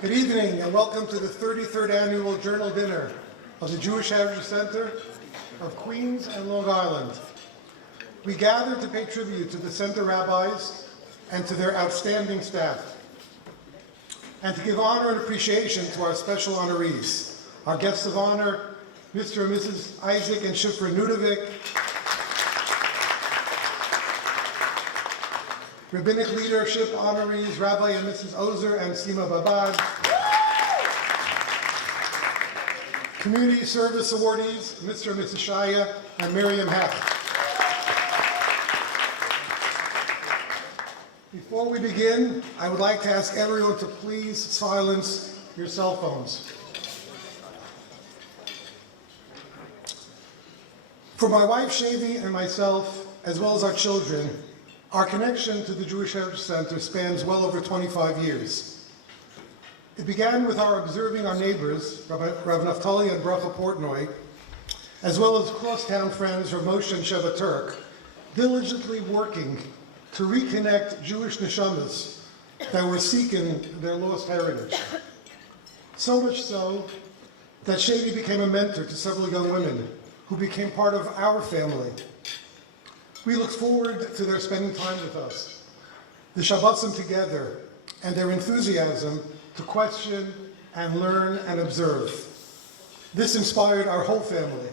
Good evening and welcome to the 33rd Annual Journal Dinner of the Jewish Heritage Center of Queens and Long Island. We gather to pay tribute to the center rabbis and to their outstanding staff, and to give honor and appreciation to our special honorees, our guests of honor, Mr. and Mrs. Isaac and Shifra Nutovic, Rabbinic Leadership honorees, Rabbi and Mrs. Ozer and Sima. Community Service awardees, Mr. and Mrs. Shaya and Miriam Hecht. Before we begin, I would like to ask everyone to please silence your cell phones. For my wife Shulie and myself, as well as our children, our connection to the Jewish Heritage Center spans well over 25 years. It began with our observing our neighbors, Rav Naftali and Bracha Portnoy, as well as crosstown friends Rav Moshe and Sheva Turk, diligently working to reconnect Jewish neshamas that were seeking their lost heritage. So much so that Shulie became a mentor to several young women who became part of our family. We look forward to their spending time with us, the Shabbosim together, and their enthusiasm to question and learn and observe. This inspired our whole family,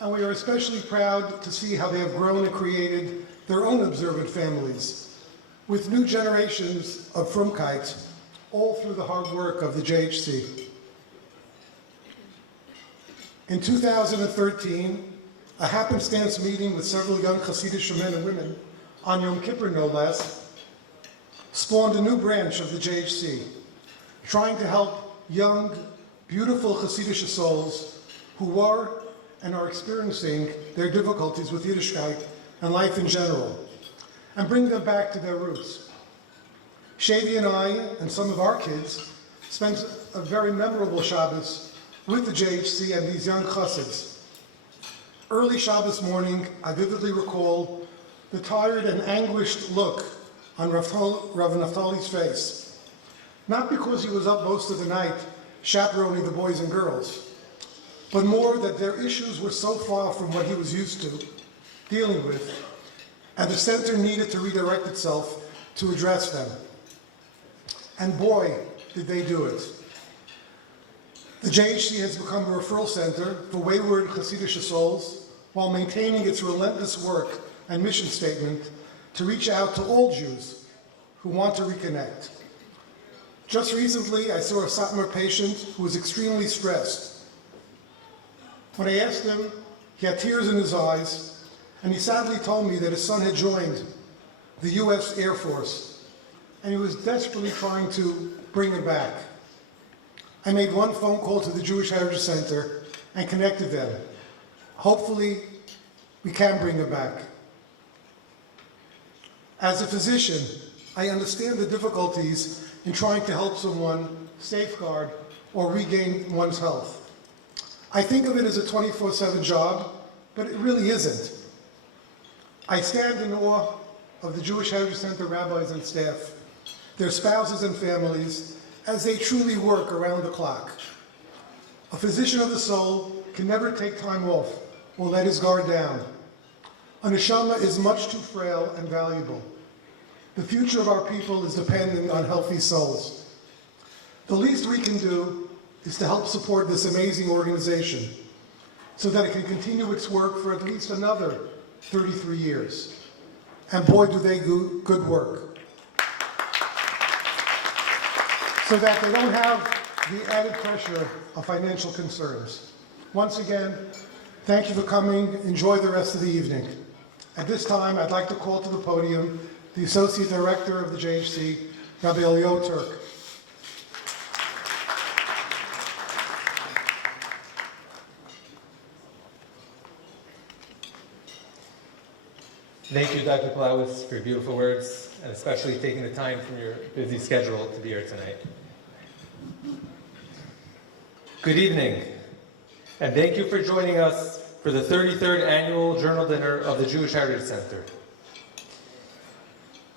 and we are especially proud to see how they have grown and created their own observant families, with new generations of Frumkeit, all through the hard work of the JHC. In 2013, a happenstance meeting with several young Hasidic men and women, on Yom Kippur no less, spawned a new branch of the JHC, trying to help young, beautiful Hasidic souls who were and are experiencing their difficulties with Yiddishkeit and life in general, and bring them back to their roots. Shulie and I, and some of our kids, spent a very memorable Shabbos with the JHC and these young Chassids. Early Shabbos morning, I vividly recall the tired and anguished look on Rav Naftali's face. Not because he was up most of the night chaperoning the boys and girls, but more that their issues were so far from what he was used to dealing with, and the center needed to redirect itself to address them. And boy, did they do it. The JHC has become a referral center for wayward Hasidic souls while maintaining its relentless work and mission statement to reach out to all Jews who want to reconnect. Just recently, I saw a Satmar patient who was extremely stressed. When I asked him, he had tears in his eyes, and he sadly told me that his son had joined the US Air Force, and he was desperately trying to bring him back. I made one phone call to the Jewish Heritage Center and connected them. Hopefully, we can bring him back. As a physician, I understand the difficulties in trying to help someone safeguard or regain one's health. I think of it as a 24/7 job, but it really isn't. I stand in awe of the Jewish Heritage Center rabbis and staff, their spouses and families, as they truly work around the clock. A physician of the soul can never take time off or let his guard down. A neshama is much too frail and valuable. The future of our people is dependent on healthy souls. The least we can do is to help support this amazing organization so that it can continue its work for at least another 33 years. And boy, do they do good work. So that they don't have the added pressure of financial concerns. Once again, thank you for coming. Enjoy the rest of the evening. At this time, I'd like to call to the podium the Associate Director of the JHC, Rabbi Eliyahu Turk. Thank you, Dr. Plawes, for your beautiful words, and especially taking the time from your busy schedule to be here tonight. Good evening, and thank you for joining us for the 33rd Annual Journal Dinner of the Jewish Heritage Center.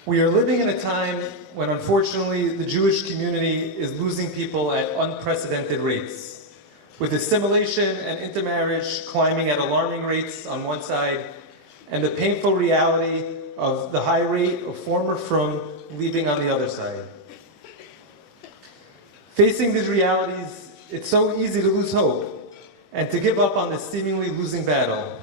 We are living in a time when, unfortunately, the Jewish community is losing people at unprecedented rates, with assimilation and intermarriage climbing at alarming rates on one side, and the painful reality of the high rate of former frum leaving on the other side. Facing these realities, it's so easy to lose hope and to give up on this seemingly losing battle.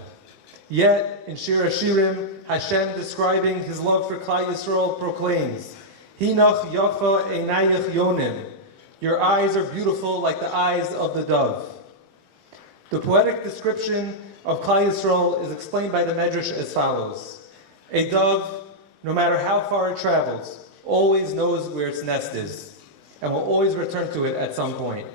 Yet, in Shir HaShirim, Hashem, describing his love for Klal Yisrael, proclaims, Hinach yafa einayach yonim. Your eyes are beautiful like the eyes of the dove. The poetic description of Klal Yisrael is explained by the Medrash as follows. A dove, no matter how far it travels, always knows where its nest is, and will always return to it at some point.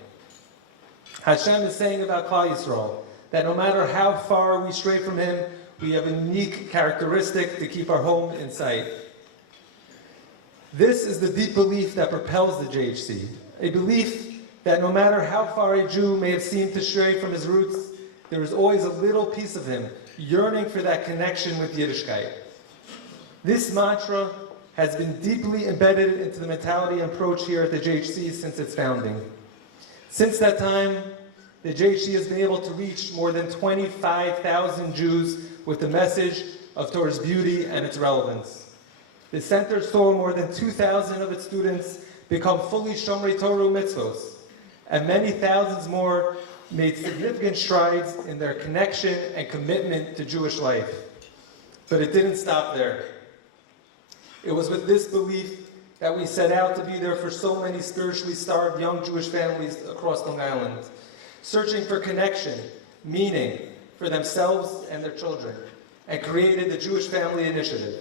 Hashem is saying about Klal Yisrael that no matter how far we stray from him, we have a unique characteristic to keep our home in sight. This is the deep belief that propels the JHC, a belief that no matter how far a Jew may have seemed to stray from his roots, there is always a little piece of him yearning for that connection with Yiddishkeit. This mantra has been deeply embedded into the mentality and approach here at the JHC since its founding. Since that time, the JHC has been able to reach more than 25,000 Jews with the message of Torah's beauty and its relevance. The center saw more than 2,000 of its students become fully Shomrei Torah mitzvos, and many thousands more made significant strides in their connection and commitment to Jewish life. But it didn't stop there. It was with this belief that we set out to be there for so many spiritually starved young Jewish families across Long Island, searching for connection, meaning for themselves and their children, and created the Jewish Family Initiative.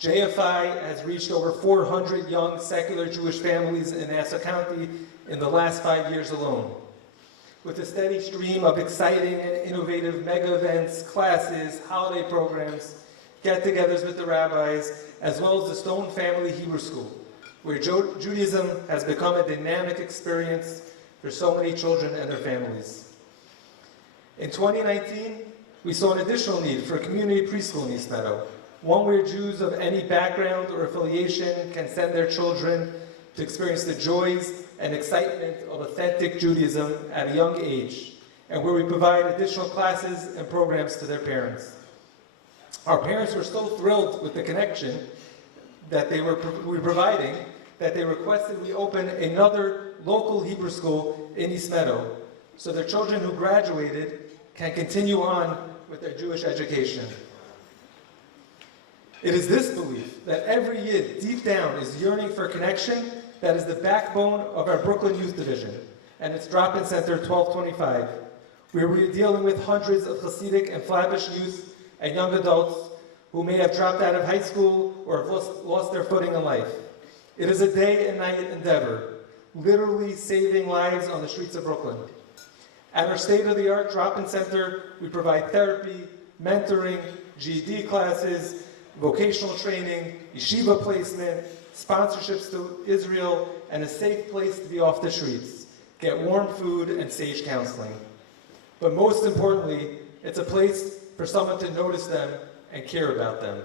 JFI has reached over 400 young secular Jewish families in Nassau County in the last 5 years alone. With a steady stream of exciting and innovative mega events, classes, holiday programs, get-togethers with the rabbis, as well as the Stone Family Hebrew School, where Judaism has become a dynamic experience for so many children and their families. In 2019, we saw an additional need for a community preschool in East Meadow, one where Jews of any background or affiliation can send their children to experience the joys and excitement of authentic Judaism at a young age, and where we provide additional classes and programs to their parents. Our parents were so thrilled with the connection that we were providing that they requested we open another local Hebrew school in East Meadow so their children who graduated can continue on with their Jewish education. It is this belief that every Yid deep down is yearning for connection that is the backbone of our Brooklyn Youth Division and its drop-in center 1225, where we are dealing with hundreds of Hasidic and Flatbush youth and young adults who may have dropped out of high school or have lost their footing in life. It is a day and night endeavor, literally saving lives on the streets of Brooklyn. At our state-of-the-art drop-in center, we provide therapy, mentoring, GED classes, vocational training, yeshiva placement, sponsorships to Israel, and a safe place to be off the streets, get warm food, and sage counseling. But most importantly, it's a place for someone to notice them and care about them.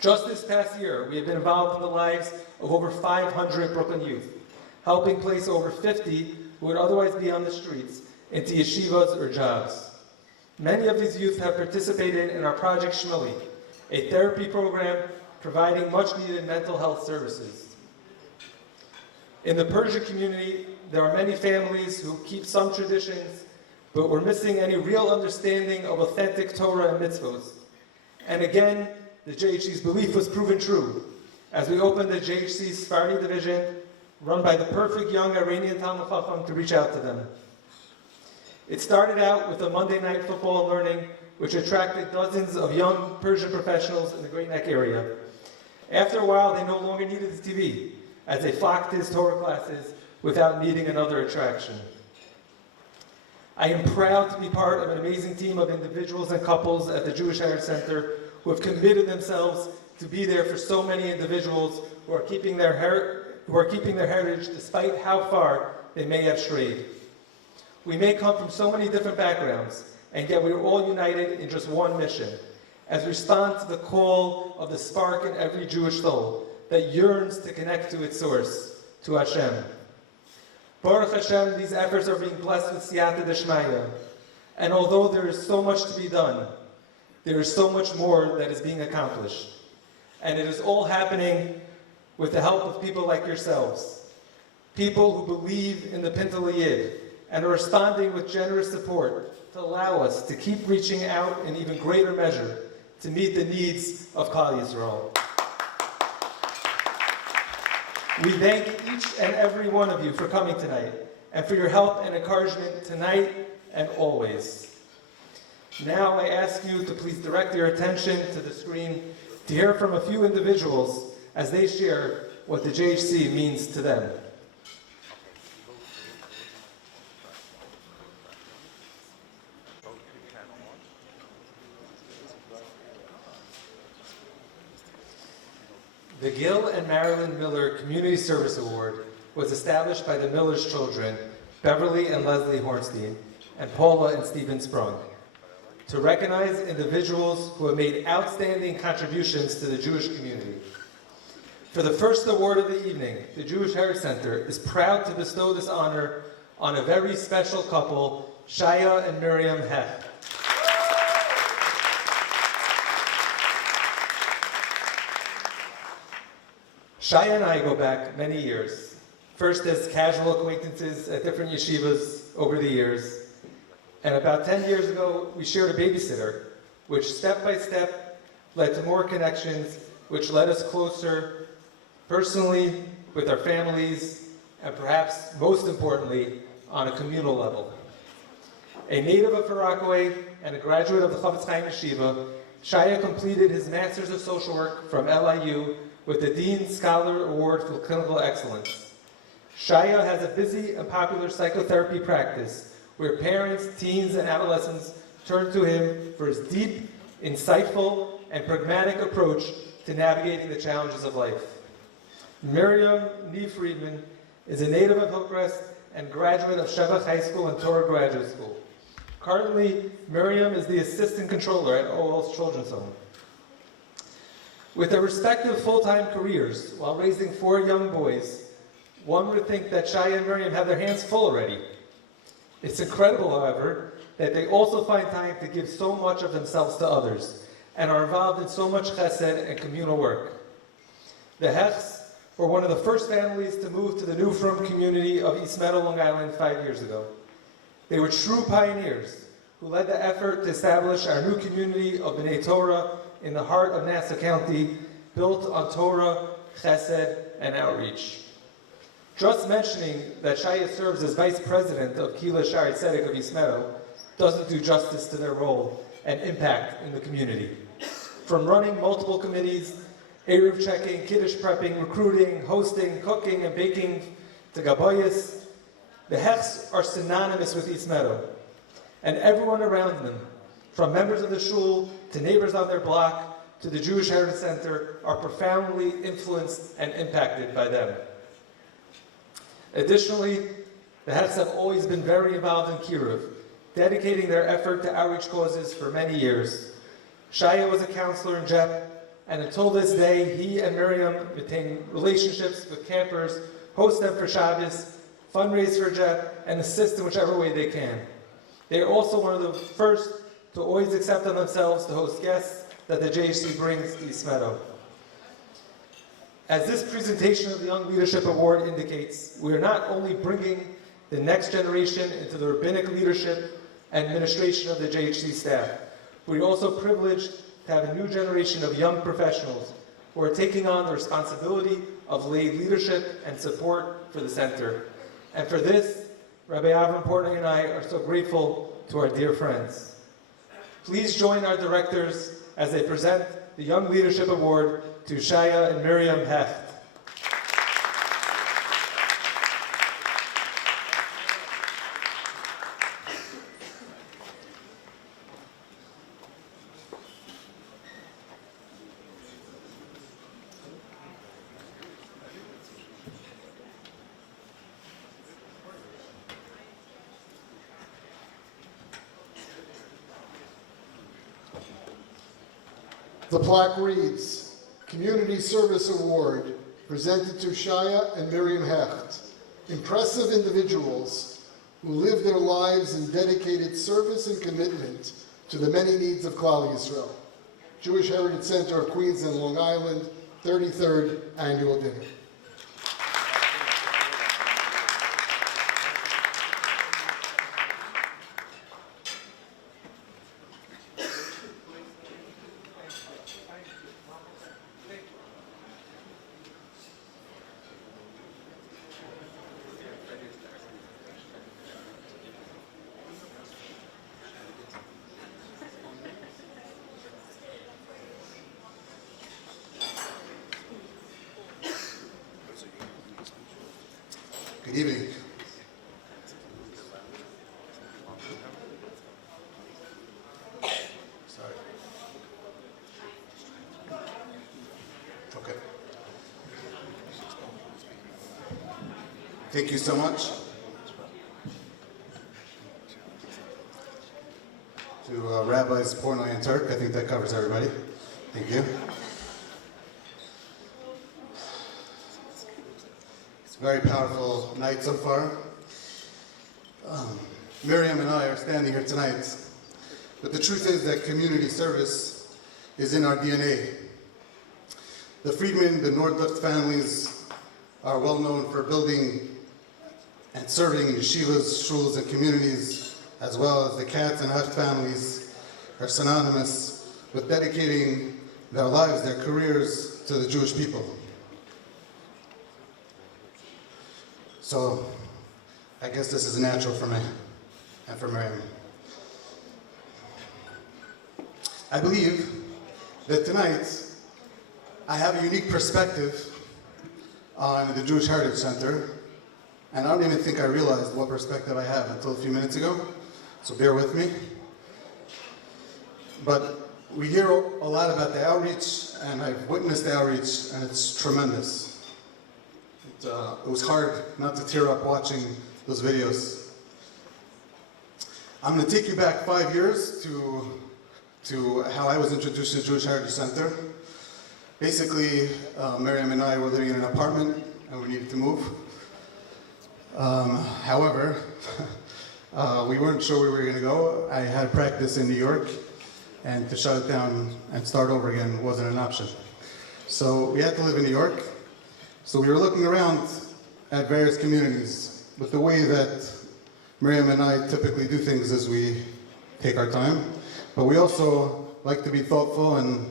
Just this past year, we have been involved in the lives of over 500 Brooklyn youth, helping place over 50 who would otherwise be on the streets into yeshivas or jobs. Many of these youth have participated in our Project Shulie, a therapy program providing much-needed mental health services. In the Persian community, there are many families who keep some traditions, but we're missing any real understanding of authentic Torah and mitzvos. And again, the JHC's belief was proven true as we opened the JHC Sephardi division, run by the perfect young Iranian Talmid Chacham, to reach out to them. It started out with a Monday night football learning, which attracted dozens of young Persian professionals in the Great Neck area. After a while, they no longer needed the TV, as they flocked to his Torah classes without needing another attraction. I am proud to be part of an amazing team of individuals and couples at the Jewish Heritage Center who have committed themselves to be there for so many individuals who are keeping their heritage despite how far they may have strayed. We may come from so many different backgrounds, and yet we are all united in just one mission, as we respond to the call of the spark in every Jewish soul that yearns to connect to its source, to Hashem. Baruch Hashem, these efforts are being blessed with siyata d'shmaya. And although there is so much to be done, there is so much more that is being accomplished. And it is all happening with the help of people like yourselves, people who believe in the Pintel Yid and are responding with generous support to allow us to keep reaching out in even greater measure to meet the needs of Klal Yisrael. We thank each and every one of you for coming tonight and for your help and encouragement tonight and always. Now I ask you to please direct your attention to the screen to hear from a few individuals as they share what the JHC means to them. The Gil and Marilyn Miller Community Service Award was established by the Miller's children, Beverly and Leslie Hornstein, and Paula and Stephen Sprung, to recognize individuals who have made outstanding contributions to the Jewish community. For the first award of the evening, the Jewish Heritage Center is proud to bestow this honor on a very special couple, Shaya and Miriam Hecht. Shaya and I go back many years, first as casual acquaintances at different yeshivas over the years, and about 10 years ago, we shared a babysitter, which step by step led to more connections, which led us closer personally with our families, and perhaps most importantly, on a communal level. A native of Far Rockaway and a graduate of the Chofetz Chaim Yeshiva, Shaya completed his Master's of Social Work from LIU with the Dean Scholar Award for Clinical Excellence. Shaya has a busy and popular psychotherapy practice where parents, teens, and adolescents turn to him for his deep, insightful, and pragmatic approach to navigating the challenges of life. Miriam Nee Friedman is a native of Hillcrest and graduate of Shevach High School and Torah Graduate School. Currently, Miriam is the assistant controller at OL's Children's Home. With their respective full-time careers while raising 4 young boys, one would think that Shaya and Miriam have their hands full already. It's incredible, however, that they also find time to give so much of themselves to others and are involved in so much chesed and communal work. The Hechts were one of the first families to move to the new Frum community of East Meadow, Long Island 5 years ago. They were true pioneers who led the effort to establish our new community of B'nai Torah in the heart of Nassau County, built on Torah, Chesed, and outreach. Just mentioning that Shaya serves as vice president of Kila Shari Tzedek of East Meadow doesn't do justice to their role and impact in the community. From running multiple committees, Eruv checking, Kiddush prepping, recruiting, hosting, cooking, and baking, to Gabayas, the Hechts are synonymous with East Meadow, and everyone around them, from members of the shul to neighbors on their block to the Jewish Heritage Center, are profoundly influenced and impacted by them. Additionally, the Hechts have always been very involved in Kiruv, dedicating their effort to outreach causes for many years. Shaya was a counselor in JEP, and until this day, he and Miriam maintain relationships with campers, host them for Shabbos, fundraise for JEP, and assist in whichever way they can. They are also one of the first to always accept on themselves to host guests that the JHC brings to East Meadow. As this presentation of the Young Leadership Award indicates, we are not only bringing the next generation into the rabbinic leadership and administration of the JHC staff, we are also privileged to have a new generation of young professionals who are taking on the responsibility of lay leadership and support for the center. And for this, Rabbi Avraham Portnoy and I are so grateful to our dear friends. Please join our directors as they present the Young Leadership Award to Shaya and Miriam Hecht. The plaque reads, Community Service Award, presented to Shaya and Miriam Hecht, impressive individuals who live their lives in dedicated service and commitment to the many needs of Klal Yisrael. Jewish Heritage Center of Queens and Long Island, 33rd Annual Dinner. Good evening. Sorry. Okay. Thank you so much to Rabbis Portnoy and Turk. I think that covers everybody. Thank you. It's a very powerful night so far. Miriam and I are standing here tonight, but the truth is that community service is in our DNA. The Friedman, the Nordlicht families are well known for building and serving yeshivas, shuls, and communities, as well as the Katz and Hecht families are synonymous with dedicating their lives, their careers to the Jewish people. So I guess this is natural for me and for Miriam. I believe that tonight I have a unique perspective on the Jewish Heritage Center, and I don't even think I realized what perspective I have until a few minutes ago, so bear with me. But we hear a lot about the outreach, and I've witnessed the outreach, and it's tremendous. It was hard not to tear up watching those videos. I'm going to take you back 5 years to how I was introduced to the Jewish Heritage Center. Basically, Miriam and I were living in an apartment, and we needed to move. However, we weren't sure where we were going to go. I had practice in New York, and to shut it down and start over again wasn't an option. So we had to live in New York. So we were looking around at various communities, but the way that Miriam and I typically do things is we take our time, but we also like to be thoughtful and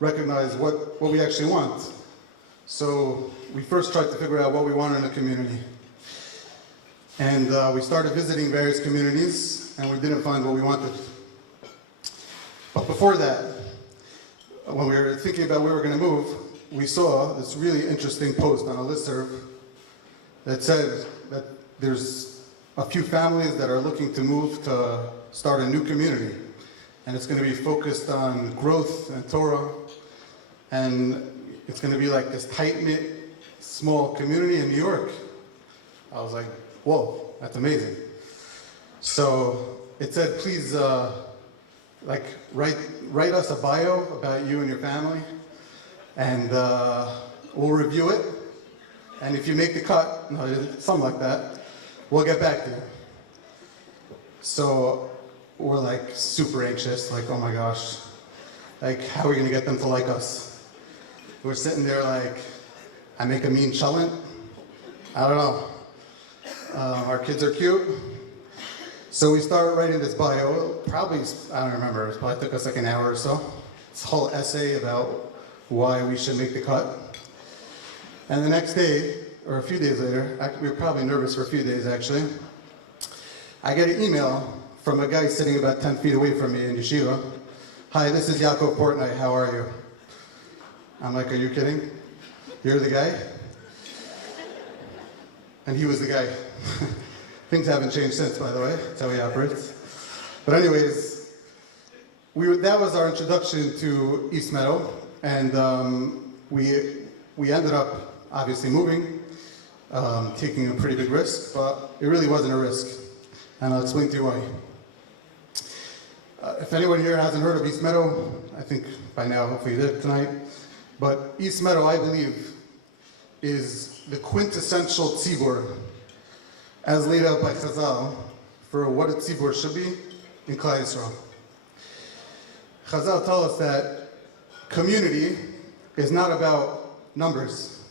recognize what we actually want. So we first tried to figure out what we wanted in a community. And we started visiting various communities, and we didn't find what we wanted. But before that, when we were thinking about where we were going to move, we saw this really interesting post on a listserv that said that there's a few families that are looking to move to start a new community. And it's going to be focused on growth and Torah. And it's going to be like this tight-knit, small community in New York. I was like, whoa, that's amazing. So it said, please write us a bio about you and your family. And we'll review it. And if you make the cut, something like that, we'll get back to you. So we're like super anxious, like, oh my gosh, like how are we gonna get them to like us? We're sitting there like, I make a mean chalent? I don't know. Our kids are cute. So we started writing this bio, probably, I don't remember, it probably took us like an hour or so. This whole essay about why we should make the cut. And the next day, or a few days later, we were probably nervous for a few days actually, I get an email from a guy sitting about 10 feet away from me in yeshiva. Hi, this is Yaakov Portnoy, how are you? I'm like, are you kidding? You're the guy? And he was the guy. Things haven't changed since, by the way. That's how he operates. But anyways, that was our introduction to East Meadow. And we ended up obviously moving, taking a pretty big risk, but it really wasn't a risk. And I'll explain to you why. If anyone here hasn't heard of East Meadow, I think by now, hopefully you did tonight. But East Meadow, I believe, is the quintessential tzibur, as laid out by Chazal, for what a tzibur should be in Klal Yisrael. Chazal tell us that community is not about numbers.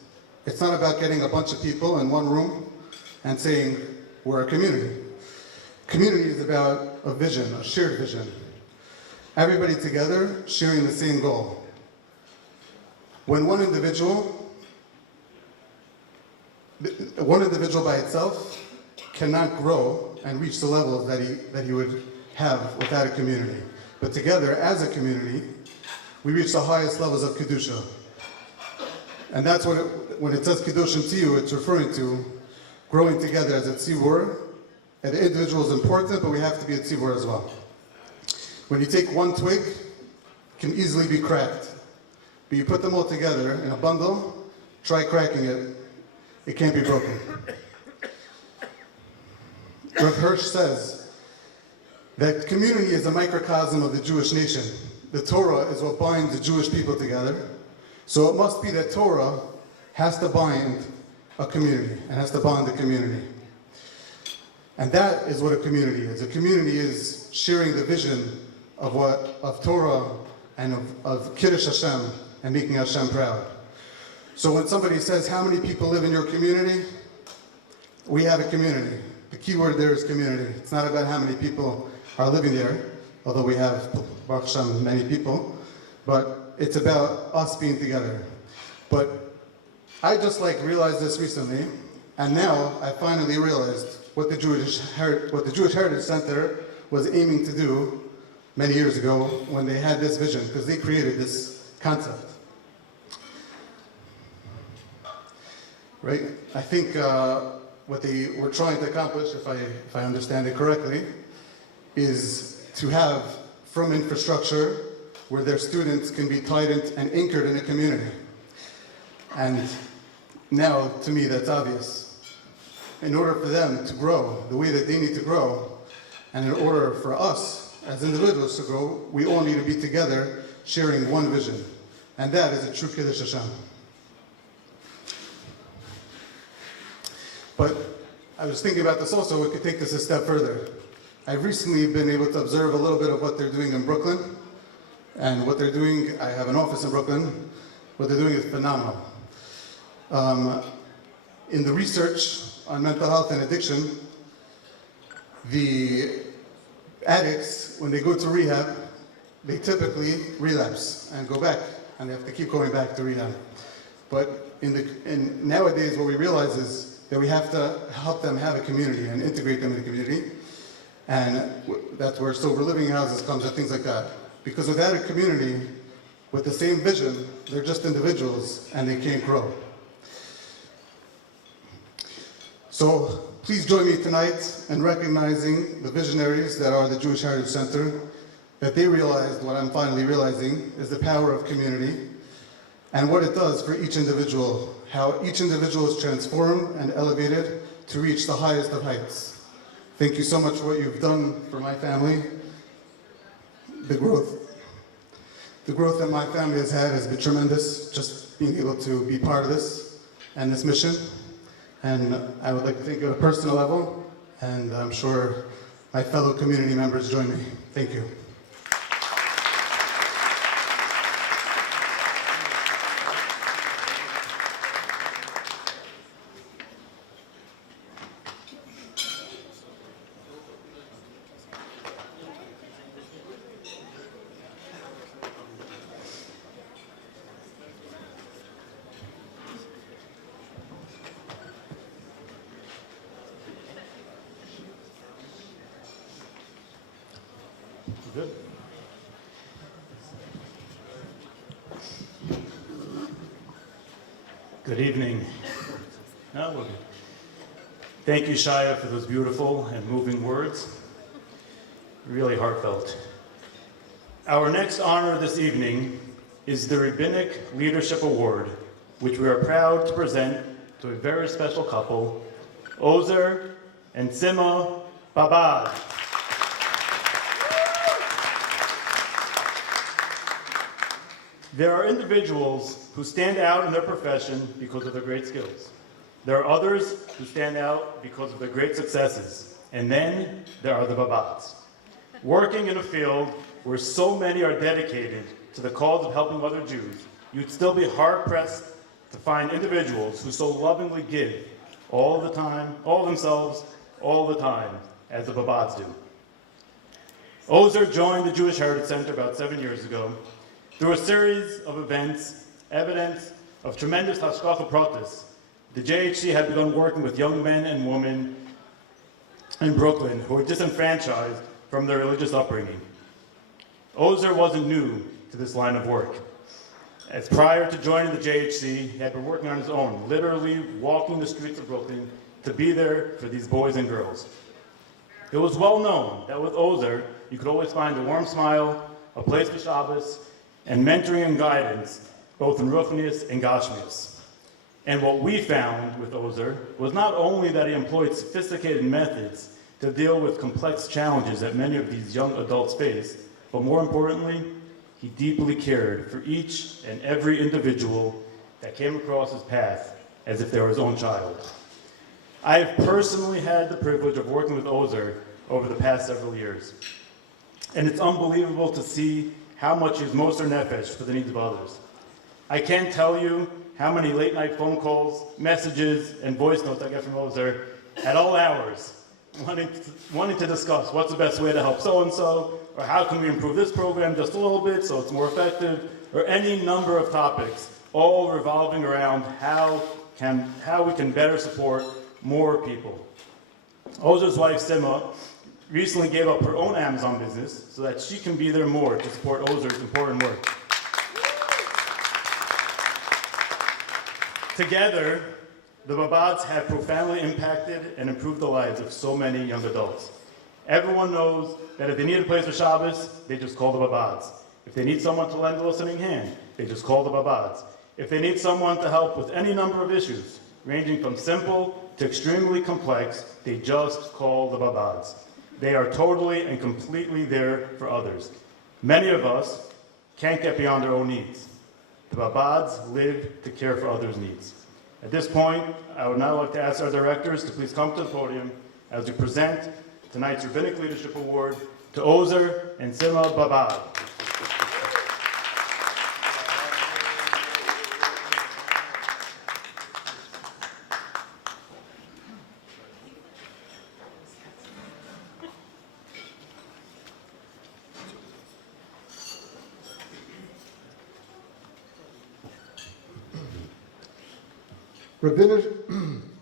It's not about getting a bunch of people in one room and saying, we're a community. Community is about a vision, a shared vision. Everybody together sharing the same goal. When one individual by itself cannot grow and reach the levels that he would have without a community. But together, as a community, we reach the highest levels of Kedusha. And that's what when it says Kedushim to you, it's referring to growing together as a tzibur. And the individual is important, but we have to be a tzibur as well. When you take one twig, it can easily be cracked. But you put them all together in a bundle, try cracking it, it can't be broken. Rav Hirsch says that community is a microcosm of the Jewish nation. The Torah is what binds the Jewish people together. So it must be that Torah has to bind a community and has to bond the community. And that is what a community is. A community is sharing the vision of Torah and of Kiddush Hashem and making Hashem proud. So when somebody says, how many people live in your community? We have a community. The key word there is community. It's not about how many people are living there, although we have, Baruch Hashem, many people, but it's about us being together. But I just realized this recently, and now I finally realized what the Jewish Heritage Center was aiming to do many years ago when they had this vision, because they created this concept. Right? I think what they were trying to accomplish, if I understand it correctly, is to have from infrastructure where their students can be tied and anchored in a community. And now, to me, that's obvious. In order for them to grow the way that they need to grow, and in order for us as individuals to grow, we all need to be together sharing one vision. And that is a true Kiddush Hashem. But I was thinking about this also, we could take this a step further. I've recently been able to observe a little bit of what they're doing in Brooklyn. And what they're doing, I have an office in Brooklyn, what they're doing is phenomenal. In the research on mental health and addiction, the addicts, when they go to rehab, they typically relapse and go back, and they have to keep going back to rehab. But nowadays, what we realize is that we have to help them have a community and integrate them in the community. And that's where sober living houses comes and things like that. Because without a community with the same vision, they're just individuals and they can't grow. So please join me tonight in recognizing the visionaries that are the Jewish Heritage Center, that they realized what I'm finally realizing is the power of community and what it does for each individual, how each individual is transformed and elevated to reach the highest of heights. Thank you so much for what you've done for my family. The growth that my family has had has been tremendous, just being able to be part of this and this mission. And I would like to thank you at a personal level, and I'm sure my fellow community members join me. Thank you. Good. Good evening. No, we're good. Thank you, Shaya, for those beautiful and moving words. Really heartfelt. Our next honor this evening is the Rabbinic Leadership Award, which we are proud to present to a very special couple, Ozer and Sima Babad. There are individuals who stand out in their profession because of their great skills. There are others who stand out because of their great successes. And then there are the babats. Working in a field where so many are dedicated to the cause of helping other Jews, you'd still be hard-pressed to find individuals who so lovingly give all the time, all themselves, all the time, as the babats do. Ozer joined the Jewish Heritage Center about 7 years ago. Through a series of events, evidence of tremendous hashgacha pratis, the JHC had begun working with young men and women in Brooklyn who were disenfranchised from their religious upbringing. Ozer wasn't new to this line of work. As prior to joining the JHC, he had been working on his own, literally walking the streets of Brooklyn to be there for these boys and girls. It was well known that with Ozer, you could always find a warm smile, a place for Shabbos, and mentoring and guidance, both in Ruchnius and Gashmius. And what we found with Ozer was not only that he employed sophisticated methods to deal with complex challenges that many of these young adults face, but more importantly, he deeply cared for each and every individual that came across his path as if they were his own child. I have personally had the privilege of working with Ozer over the past several years. And it's unbelievable to see how much he is moser nefesh for the needs of others. I can't tell you how many late night phone calls, messages, and voice notes I get from Ozer at all hours, wanting to discuss what's the best way to help so-and-so, or how can we improve this program just a little bit so it's more effective, or any number of topics, all revolving around how we can better support more people. Ozer's wife, Sima, recently gave up her own Amazon business so that she can be there more to support Ozer's important work. Together, the babats have profoundly impacted and improved the lives of so many young adults. Everyone knows that if they need a place for Shabbos, they just call the babats. If they need someone to lend a listening hand, they just call the babats. If they need someone to help with any number of issues, ranging from simple to extremely complex, they just call the babats. They are totally and completely there for others. Many of us can't get beyond our own needs. The babats live to care for others' needs. At this point, I would now like to ask our directors to please come to the podium as we present tonight's Rabbinic Leadership Award to Ozer and Sima Babad.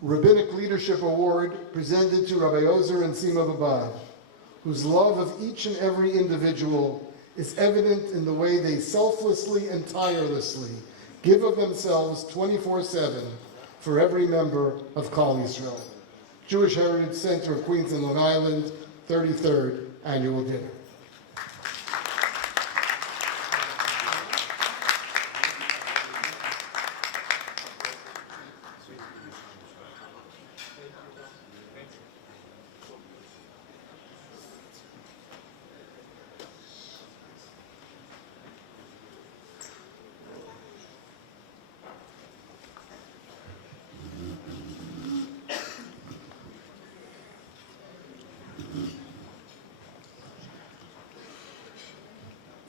Rabbinic Leadership Award presented to Rabbi Ozer and Sima Babad, whose love of each and every individual is evident in the way they selflessly and tirelessly give of themselves 24/7 for every member of Klal Yisrael. Jewish Heritage Center of Queens and Long Island, 33rd Annual Dinner.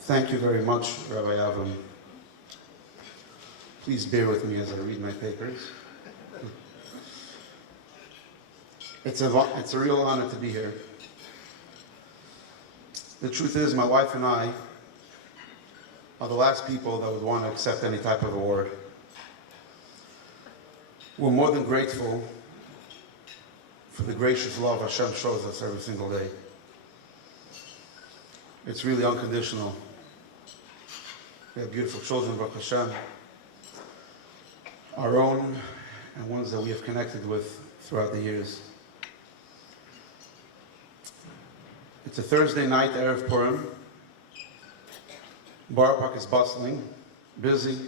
Thank you very much, Rabbi Avraham. Please bear with me as I read my papers. It's a real honor to be here. The truth is, my wife and I are the last people that would want to accept any type of award. We're more than grateful for the gracious love Hashem shows us every single day. It's really unconditional. We have beautiful children, Baruch Hashem, our own and ones that we have connected with throughout the years. It's a Thursday night, Erev Purim. Borough Park is bustling, busy.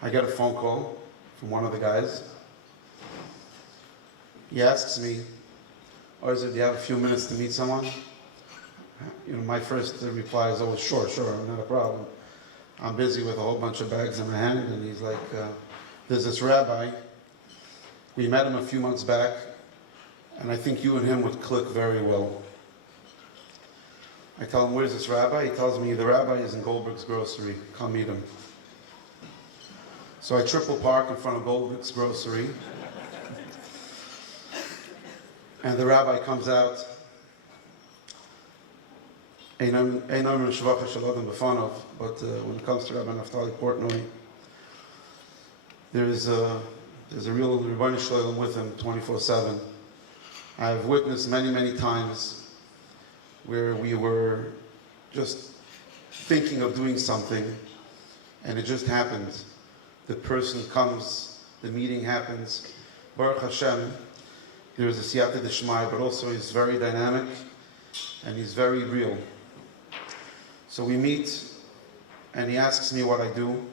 I get a phone call from one of the guys. He asks me, Ozer, do you have a few minutes to meet someone? My first reply is always, sure, not a problem. I'm busy with a whole bunch of bags in my hand, and he's like, there's this rabbi. We met him a few months back, and I think you and him would click very well. I tell him, where's this rabbi? He tells me, the rabbi is in Goldberg's grocery. Come meet him. So I triple park in front of Goldberg's grocery. And the rabbi comes out. But when it comes to Rabbi Naftali Portnoy, there's a real Rebbeinu Shalom with him 24/7. I've witnessed many, many times where we were just thinking of doing something, and it just happens. The person comes, the meeting happens. Baruch Hashem, there is a siyata d'shmai, but also he's very dynamic and he's very real. So we meet, and he asks me what I do.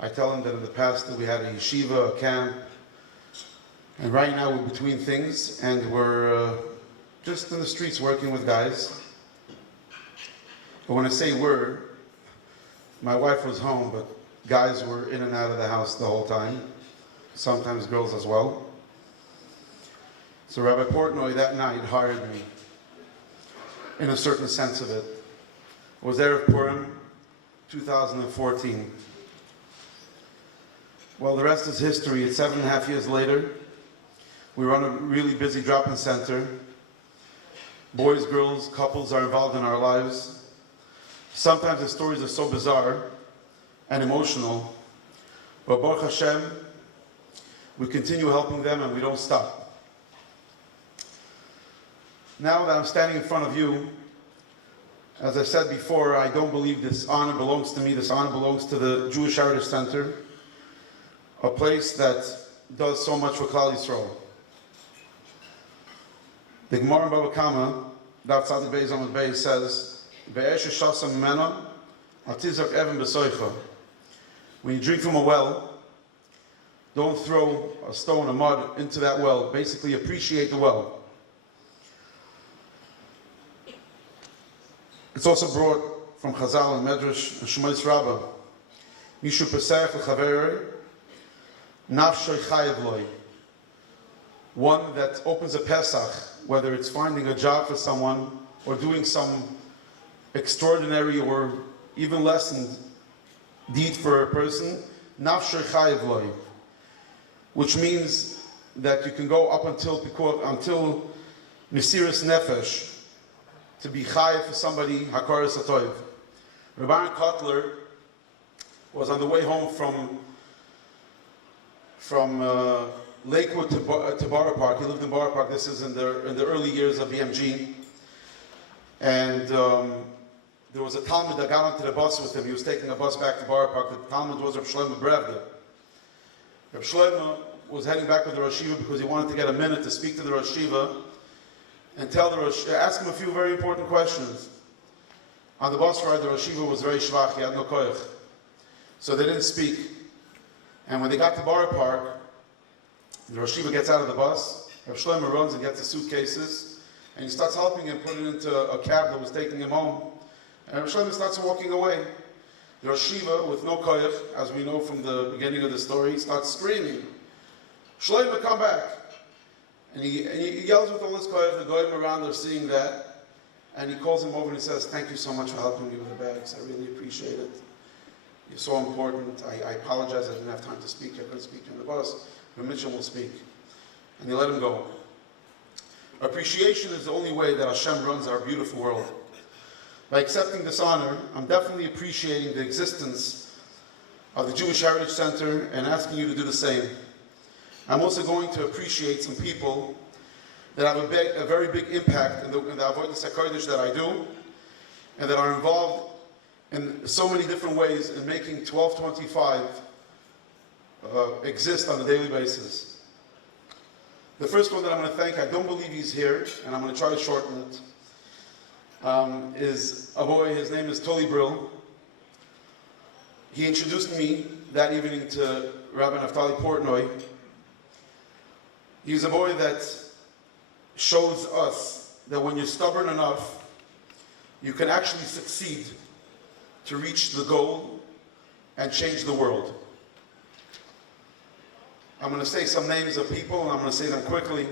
I tell him that in the past that we had a yeshiva, a camp, and right now we're between things, and we're just in the streets working with guys. But when I say we're, my wife was home, but guys were in and out of the house the whole time, sometimes girls as well. So Rabbi Portnoy that night hired me, in a certain sense of it. I was there at Purim, 2014. Well, the rest is history. It's 7.5 years later. We run a really busy drop-in center. Boys, girls, couples are involved in our lives. Sometimes the stories are so bizarre and emotional, but Baruch Hashem, we continue helping them and we don't stop. Now that I'm standing in front of you, as I said before, I don't believe this honor belongs to me. This honor belongs to the Jewish Heritage Center, a place that does so much for Klal Yisrael. The Gemara in Baba Kama, Daf Tzadik Beis Amud Beis says, "Be'esh shasa mimena, atizak even b'soicha." When you drink from a well, don't throw a stone or mud into that well. Basically, appreciate the well. It's also brought from Chazal and Medrash and Shmois Rabbah. Mishu pesach l'chaverei, nafshoy chayev loy. One that opens a Pesach, whether it's finding a job for someone or doing some extraordinary or even lessened deed for a person, nafshoy chayev loy, which means that you can go up until Mesiras Nefesh, to be chayev for somebody, hakaras hatoiv. Rabbi Kotler was on the way home from Lakewood to Borough Park. He lived in Borough Park. This is in the early years of BMG. And there was a Talmud that got onto the bus with him. He was taking a bus back to Borough Park. The Talmud was Reb Shlomo Brevda. Reb Shlomo was heading back with the Rosh Yeshiva because he wanted to get a minute to speak to the Rosh Yeshiva and ask him a few very important questions. On the bus ride, the Rosh Yeshiva was very shvach, he had no koyach. So they didn't speak. And when they got to Borough Park, the Rosh Yeshiva gets out of the bus, Reb Shlomo runs and gets the suitcases, and he starts helping him put it into a cab that was taking him home. And Reb Shlomo starts walking away. The Rosh Yeshiva, with no koyach, as we know from the beginning of the story, starts screaming, "Shlomo, come back!" And he yells with all his koyach. The goyim around are seeing that, and he calls him over and he says, "Thank you so much for helping me with the bags. I really appreciate it. You're so important. I apologize. I didn't have time to speak. I couldn't speak during the bus. But Mitchell will speak." And he let him go. Appreciation is the only way that Hashem runs our beautiful world. By accepting this honor, I'm definitely appreciating the existence of the Jewish Heritage Center and asking you to do the same. I'm also going to appreciate some people that have a very big impact in the Avodas HaKodesh that I do, and that are involved in so many different ways in making 1225 exist on a daily basis. The first one that I'm going to thank, I don't believe he's here, and I'm going to try to shorten it, is a boy. His name is Toli Brill. He introduced me that evening to Rabbi Naftali Portnoy. He's a boy that shows us that when you're stubborn enough, you can actually succeed to reach the goal and change the world. I'm going to say some names of people, and I'm going to say them quickly.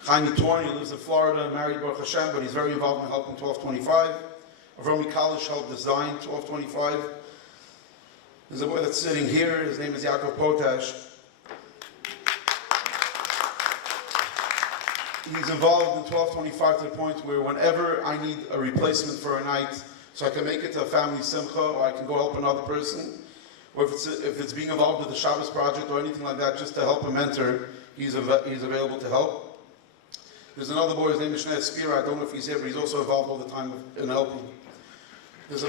Chaim Torn, he lives in Florida, married Baruch Hashem, but he's very involved in helping 1225. Avraham College helped design 1225. There's a boy that's sitting here, his name is Yaakov Potash. He's involved in 1225 to the point where whenever I need a replacement for a night, so I can make it to a family simcha, or I can go help another person, or if it's being involved with the Shabbos project or anything like that, just to help a mentor, he's available to help. There's another boy, his name is Shifra. I don't know if he's here, but he's also involved all the time in helping. There's a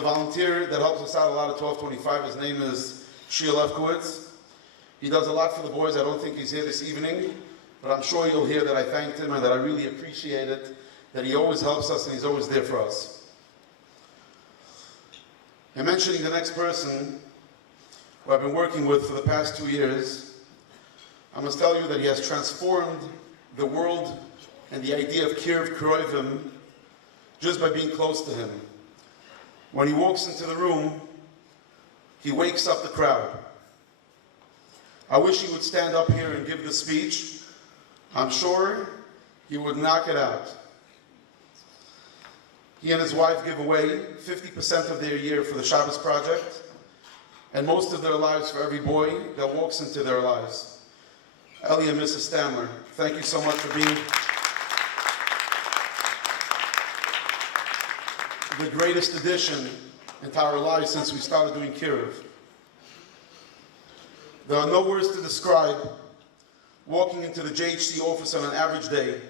volunteer that helps us out a lot at 1225. His name is Shulie. He does a lot for the boys. I don't think he's here this evening, but I'm sure you'll hear that I thanked him and that I really appreciate it, that he always helps us and he's always there for us. And mentioning the next person who I've been working with for the past 2 years, I must tell you that he has transformed the world and the idea of Kirv Kroivim just by being close to him. When he walks into the room, he wakes up the crowd. I wish he would stand up here and give the speech. I'm sure he would knock it out. He and his wife give away 50% of their year for the Shabbos project, and most of their lives for every boy that walks into their lives. Ellie and Mrs. Stamler, thank you so much for being the greatest addition into our lives since we started doing Kiruv. There are no words to describe walking into the JHC office on an average day.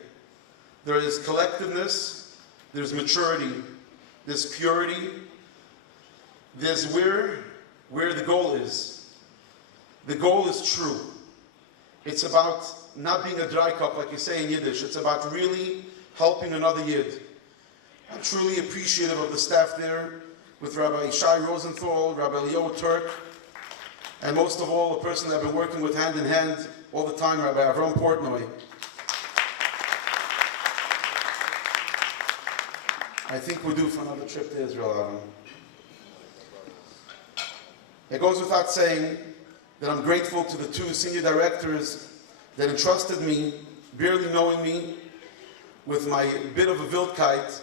There is collectiveness, there's maturity, there's purity, there's where the goal is. The goal is true. It's about not being a dry cup, like you say in Yiddish. It's about really helping another Yid. I'm truly appreciative of the staff there, with Rabbi Shai Rosenthal, Rabbi Eliyahu Turk, and most of all, the person that I've been working with hand in hand all the time, Rabbi Avraham Portnoy. I think we're due for another trip to Israel. It goes without saying that I'm grateful to the 2 senior directors that entrusted me, barely knowing me, with my bit of a wildkeit,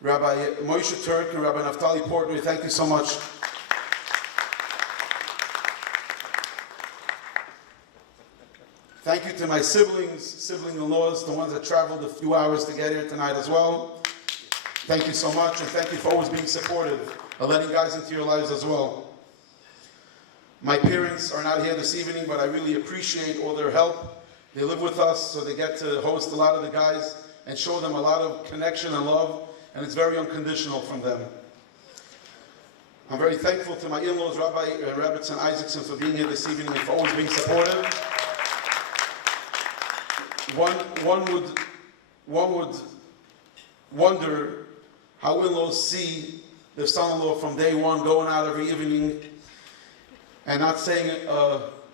Rabbi Moshe Turk and Rabbi Naftali Portnoy. Thank you so much. Thank you to my siblings, sibling-in-laws, the ones that traveled a few hours to get here tonight as well. Thank you so much, and thank you for always being supportive of letting guys into your lives as well. My parents are not here this evening, but I really appreciate all their help. They live with us, so they get to host a lot of the guys and show them a lot of connection and love, and it's very unconditional from them. I'm very thankful to my in-laws, Rabbi and Rabbitzin Isaacson, for being here this evening and for always being supportive. One would wonder how in-laws see their son-in-law from day one going out every evening and not saying,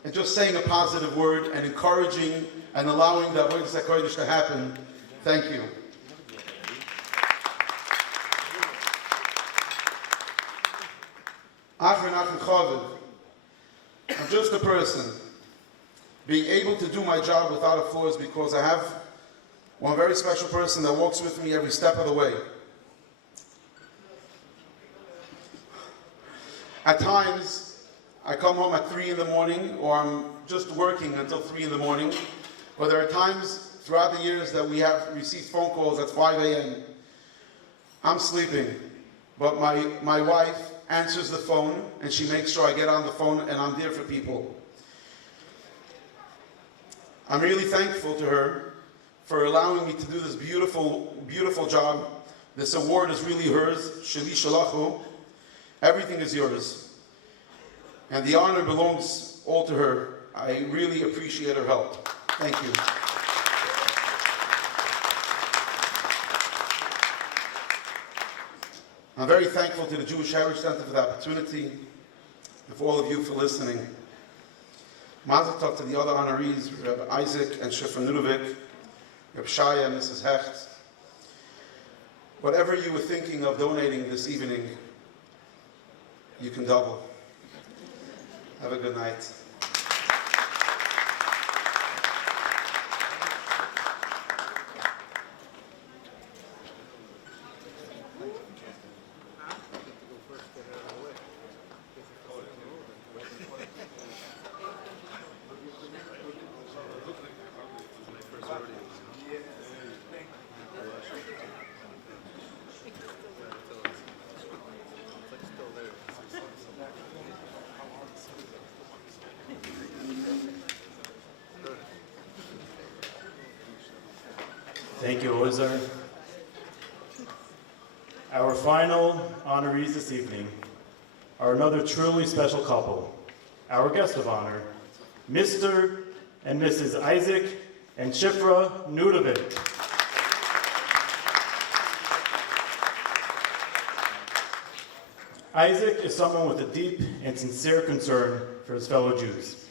and just saying a positive word and encouraging and allowing the Avodas HaKodesh to happen. Thank you. I'm just a person. Being able to do my job without a flaw is because I have one very special person that walks with me every step of the way. At times, I come home at 3 in the morning, or I'm just working until 3 in the morning. But there are times throughout the years that we have received phone calls at 5 a.m. I'm sleeping, but my wife answers the phone and she makes sure I get on the phone and I'm there for people. I'm really thankful to her for allowing me to do this beautiful, beautiful job. This award is really hers, Shuli Shalahu. Everything is yours. And the honor belongs all to her. I really appreciate her help. Thank you. I'm very thankful to the Jewish Heritage Center for the opportunity, and for all of you for listening. Mazel tov to the other honorees, Rabbi Isaac and Shifra Nutovic, Rabbi Shaya and Mrs. Hecht. whatever you were thinking of donating this evening, you can double. Have a good night. Thank you, Ozer. Our final honorees this evening are another truly special couple. Our guest of honor, Mr. and Mrs. Isaac and Shifra Nutovic. Isaac is someone with a deep and sincere concern for his fellow Jews.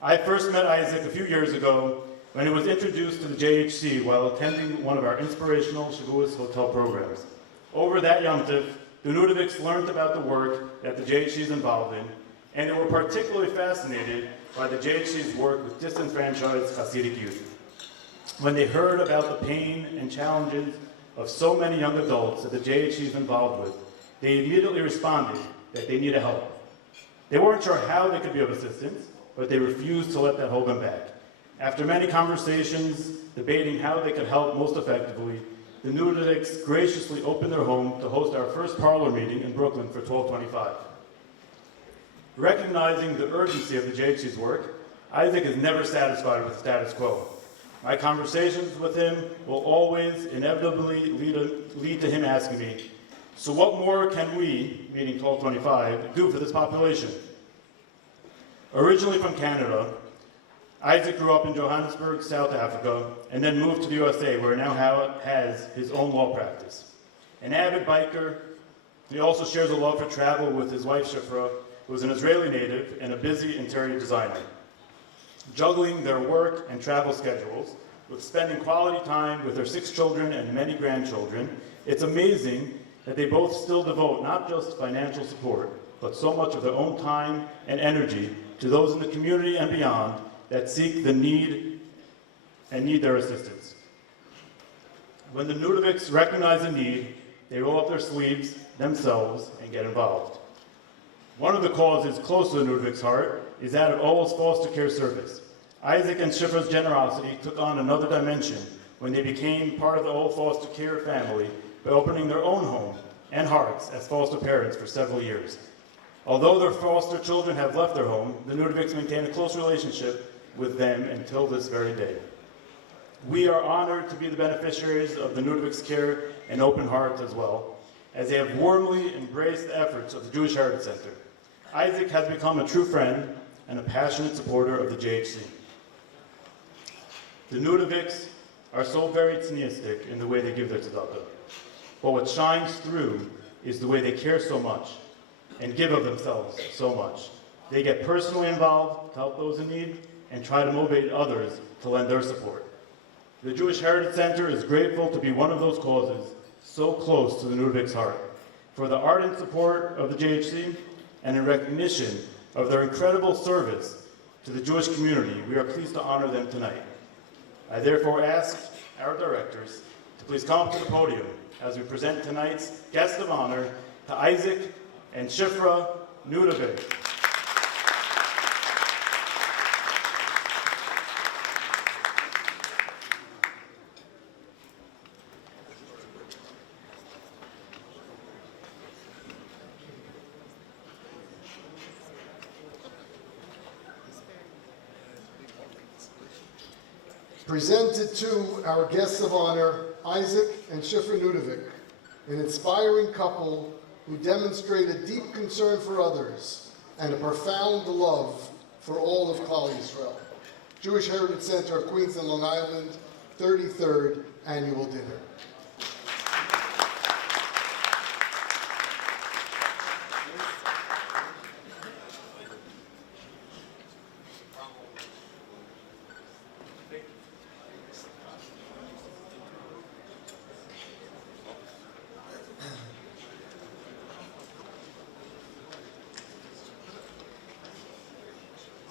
I first met Isaac a few years ago when he was introduced to the JHC while attending one of our inspirational Shavuos hotel programs. Over that Yom Tov, the Nutovics learned about the work that the JHC is involved in, and they were particularly fascinated by the JHC's work with disenfranchised Hasidic youth. When they heard about the pain and challenges of so many young adults that the JHC is involved with, they immediately responded that they needed help. They weren't sure how they could be of assistance, but they refused to let that hold them back. After many conversations debating how they could help most effectively, the Nutovics graciously opened their home to host our first parlor meeting in Brooklyn for 1225. Recognizing the urgency of the JHC's work, Isaac is never satisfied with the status quo. My conversations with him will always inevitably lead to him asking me, so what more can we, meaning 1225, do for this population? Originally from Canada, Isaac grew up in Johannesburg, South Africa, and then moved to the USA, where he now has his own law practice. An avid biker, he also shares a love for travel with his wife Shifra, who is an Israeli native and a busy interior designer. Juggling their work and travel schedules, with spending quality time with their 6 children and many grandchildren, it's amazing that they both still devote not just financial support, but so much of their own time and energy to those in the community and beyond that seek the need their assistance. When the Nutovics recognize a need, they roll up their sleeves themselves and get involved. One of the causes close to the Nutovics' heart is that of Ol's foster care service. Isaac and Shifra's generosity took on another dimension when they became part of the Ol foster care family by opening their own home and hearts as foster parents for several years. Although their foster children have left their home, the Nutovics maintain a close relationship with them until this very day. We are honored to be the beneficiaries of the Nutovics' care and open hearts as well, as they have warmly embraced the efforts of the Jewish Heritage Center. Isaac has become a true friend and a passionate supporter of the JHC. The Nutovics are so very tzniistic in the way they give their tzedakah, but what shines through is the way they care so much and give of themselves so much. They get personally involved to help those in need and try to motivate others to lend their support. The Jewish Heritage Center is grateful to be one of those causes so close to the Nutovics' heart. For the ardent support of the JHC and in recognition of their incredible service to the Jewish community, we are pleased to honor them tonight. I therefore ask our directors to please come up to the podium as we present tonight's guest of honor to Isaac and Shifra Nutovic. Presented to our guests of honor, Isaac and Shifra Nutovic, an inspiring couple who demonstrate a deep concern for others and a profound love for all of Klal Yisrael. Jewish Heritage Center of Queens and Long Island, 33rd Annual Dinner.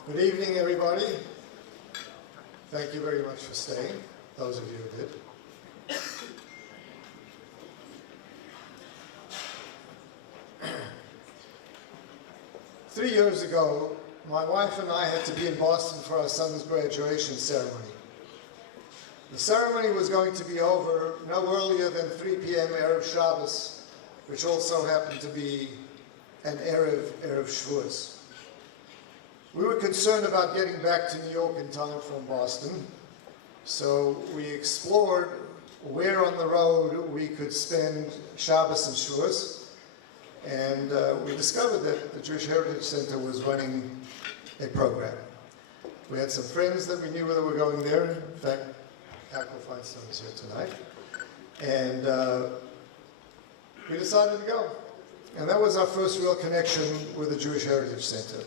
Good evening, everybody. Thank you very much for staying, those of you who did. 3 years ago, my wife and I had to be in Boston for our son's graduation ceremony. The ceremony was going to be over no earlier than 3 p.m. Erev Shabbos, which also happened to be an Erev Shavuos. We were concerned about getting back to New York in time from Boston, so we explored where on the road we could spend Shabbos and Shavuos. And we discovered that the Jewish Heritage Center was running a program. We had some friends that we knew that were going there. In fact, Ackle Feinstein is here tonight. And we decided to go. And that was our first real connection with the Jewish Heritage Center.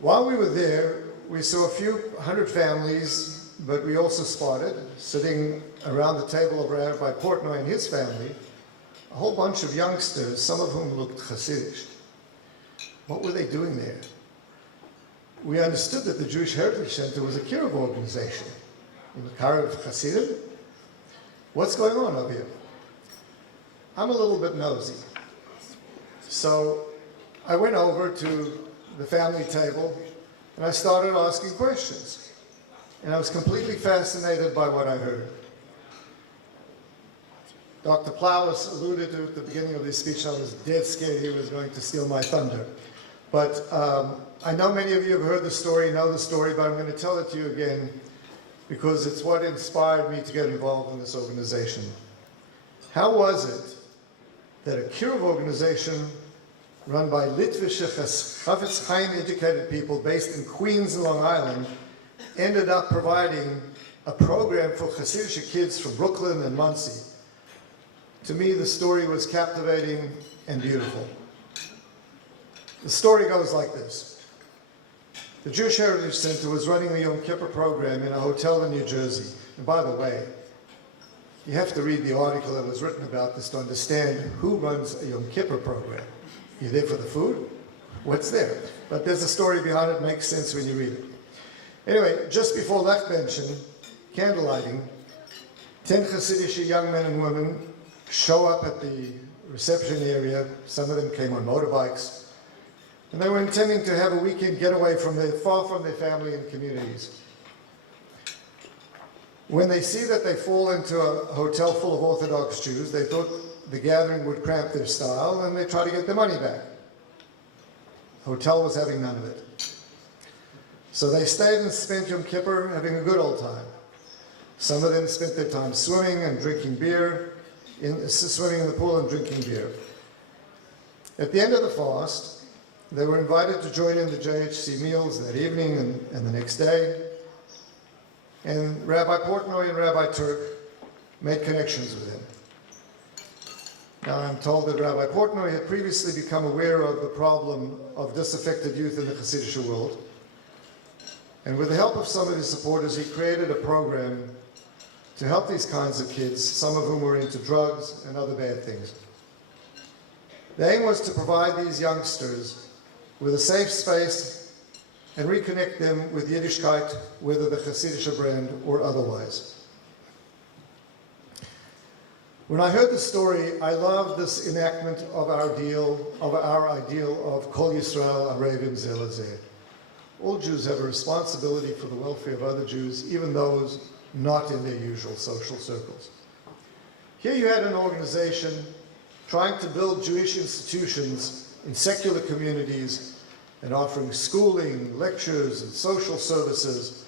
While we were there, we saw a few hundred families, but we also spotted, sitting around the table of Rabbi Portnoy and his family, a whole bunch of youngsters, some of whom looked Hasidic. What were they doing there? We understood that the Jewish Heritage Center was a Kiruv organization. In the Kiruv Hasidim? What's going on over here? I'm a little bit nosy. So I went over to the family table and I started asking questions. And I was completely fascinated by what I heard. Dr. Plawes alluded to at the beginning of his speech, I was dead scared he was going to steal my thunder. But I know many of you have heard the story, know the story, but I'm going to tell it to you again because it's what inspired me to get involved in this organization. How was it that a Kiruv organization run by Litvische Chafetz Chaim educated people based in Queens and Long Island ended up providing a program for Hasidic kids from Brooklyn and Monsey? To me, the story was captivating and beautiful. The story goes like this. The Jewish Heritage Center was running the Yom Kippur program in a hotel in New Jersey. And by the way, you have to read the article that was written about this to understand who runs a Yom Kippur program. You there for the food? What's there? But there's a story behind it, makes sense when you read it. Anyway, just before Lech Benchen, candlelighting, 10 Hasidic young men and women show up at the reception area. Some of them came on motorbikes. And they were intending to have a weekend getaway far from their family and communities. When they see that they fall into a hotel full of Orthodox Jews, they thought the gathering would cramp their style and they try to get their money back. The hotel was having none of it. So they stayed and spent Yom Kippur having a good old time. Some of them spent their time swimming and drinking beer, swimming in the pool and drinking beer. At the end of the fast, they were invited to join in the JHC meals that evening and the next day. And Rabbi Portnoy and Rabbi Turk made connections with him. Now I'm told that Rabbi Portnoy had previously become aware of the problem of disaffected youth in the Hasidic world. And with the help of some of his supporters, he created a program to help these kinds of kids, some of whom were into drugs and other bad things. The aim was to provide these youngsters with a safe space and reconnect them with Yiddishkeit, whether the Hasidic brand or otherwise. When I heard the story, I loved this enactment of our ideal of Kol Yisrael Arevim Zeh Lezeh. All Jews have a responsibility for the welfare of other Jews, even those not in their usual social circles. Here you had an organization trying to build Jewish institutions in secular communities and offering schooling, lectures, and social services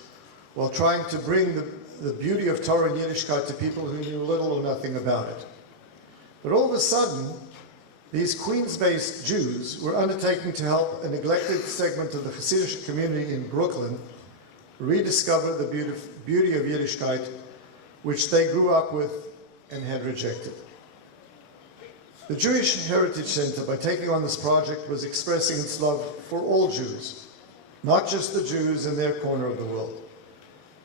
while trying to bring the beauty of Torah and Yiddishkeit to people who knew little or nothing about it. But all of a sudden, these Queens-based Jews were undertaking to help a neglected segment of the Hasidic community in Brooklyn rediscover the beauty of Yiddishkeit, which they grew up with and had rejected. The Jewish Heritage Center, by taking on this project, was expressing its love for all Jews, not just the Jews in their corner of the world.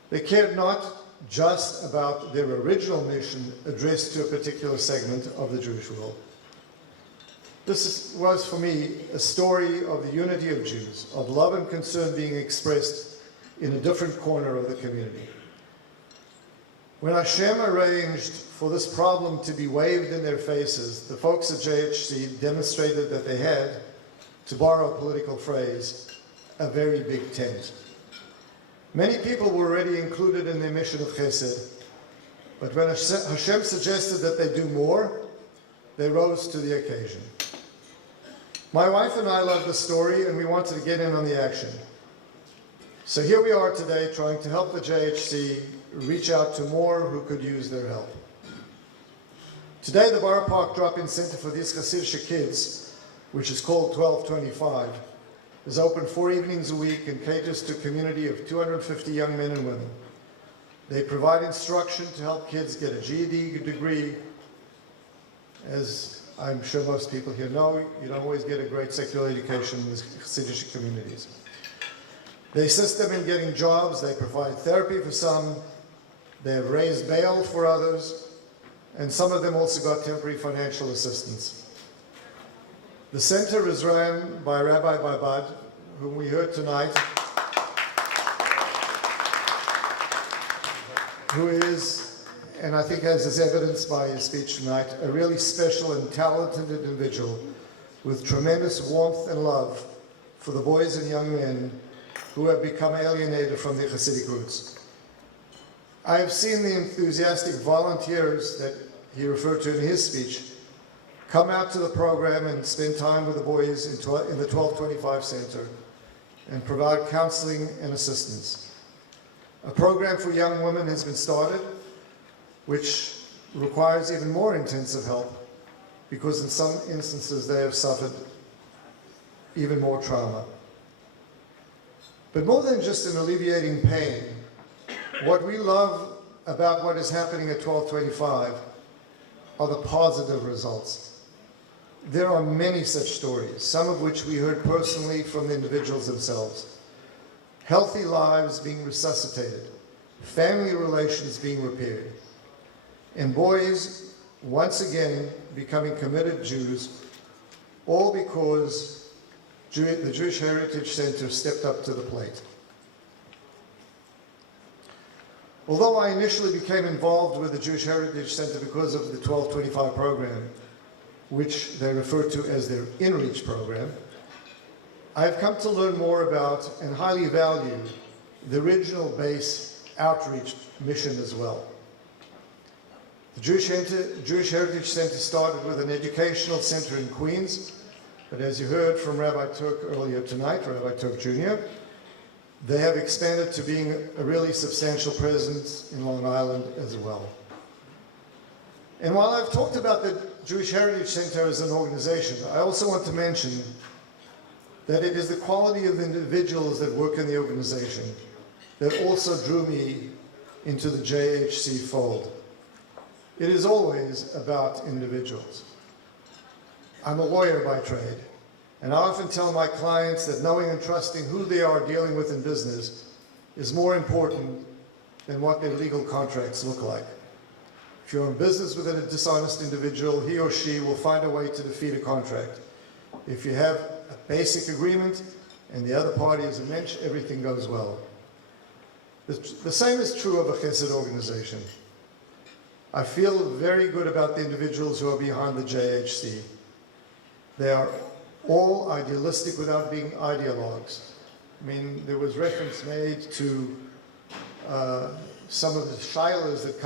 They cared not just about their original mission addressed to a particular segment of the Jewish world. was for me a story of the unity of Jews, of love and concern being expressed in a different corner of the community. When Hashem arranged for this problem to be waved in their faces, the folks at JHC demonstrated that they had, to borrow a political phrase, a very big tent. Many people were already included in their mission of Chesed, but when Hashem suggested that they do more, they rose to the occasion. My wife and I loved the story, and we wanted to get in on the action. So here we are today trying to help the JHC reach out to more who could use their help. Today, the Borough Park Drop-In Center for these Hasidic kids, which is called 1225, is open 4 evenings a week and caters to a community of 250 young men and women. They provide instruction to help kids get a GED degree. As I'm sure most people here know, you don't always get a great secular education in the Hasidic communities. They assist them in getting jobs, they provide therapy for some, they have raised bail for others, and some of them also got temporary financial assistance. The center is run by Rabbi Babad, whom we heard tonight, who is, and I think as is evidenced by his speech tonight, a really special and talented individual with tremendous warmth and love for the boys and young men who have become alienated from their Hasidic roots. I have seen the enthusiastic volunteers that he referred to in his speech come out to the program and spend time with the boys in the 1225 Center and provide counseling and assistance. A program for young women has been started, which requires even more intensive help because in some instances they have suffered even more trauma. But more than just an alleviating pain, what we love about what is happening at 1225 are the positive results. There are many such stories, some of which we heard personally from the individuals themselves. Healthy lives being resuscitated, family relations being repaired, and boys once again becoming committed Jews, all because the Jewish Heritage Center stepped up to the plate. Although I initially became involved with the Jewish Heritage Center because of the 1225 program, which they refer to as their InReach program, I've come to learn more about and highly value the original base outreach mission as well. The Jewish Heritage Center started with an educational center in Queens, but as you heard from Rabbi Turk earlier tonight, Rabbi Turk Jr., they have expanded to being a really substantial presence in Long Island as well. And while I've talked about the Jewish Heritage Center as an organization, I also want to mention that it is the quality of the individuals that work in the organization that also drew me into the JHC fold. It is always about individuals. I'm a lawyer by trade, and I often tell my clients that knowing and trusting who they are dealing with in business is more important than what their legal contracts look like. If you're in business with a dishonest individual, he or she will find a way to defeat a contract. If you have a basic agreement and the other party is a mensch, everything goes well. The same is true of a Chesed organization. I feel very good about the individuals who are behind the JHC. They are all idealistic without being ideologues. I mean, there was reference made to some of the shilas that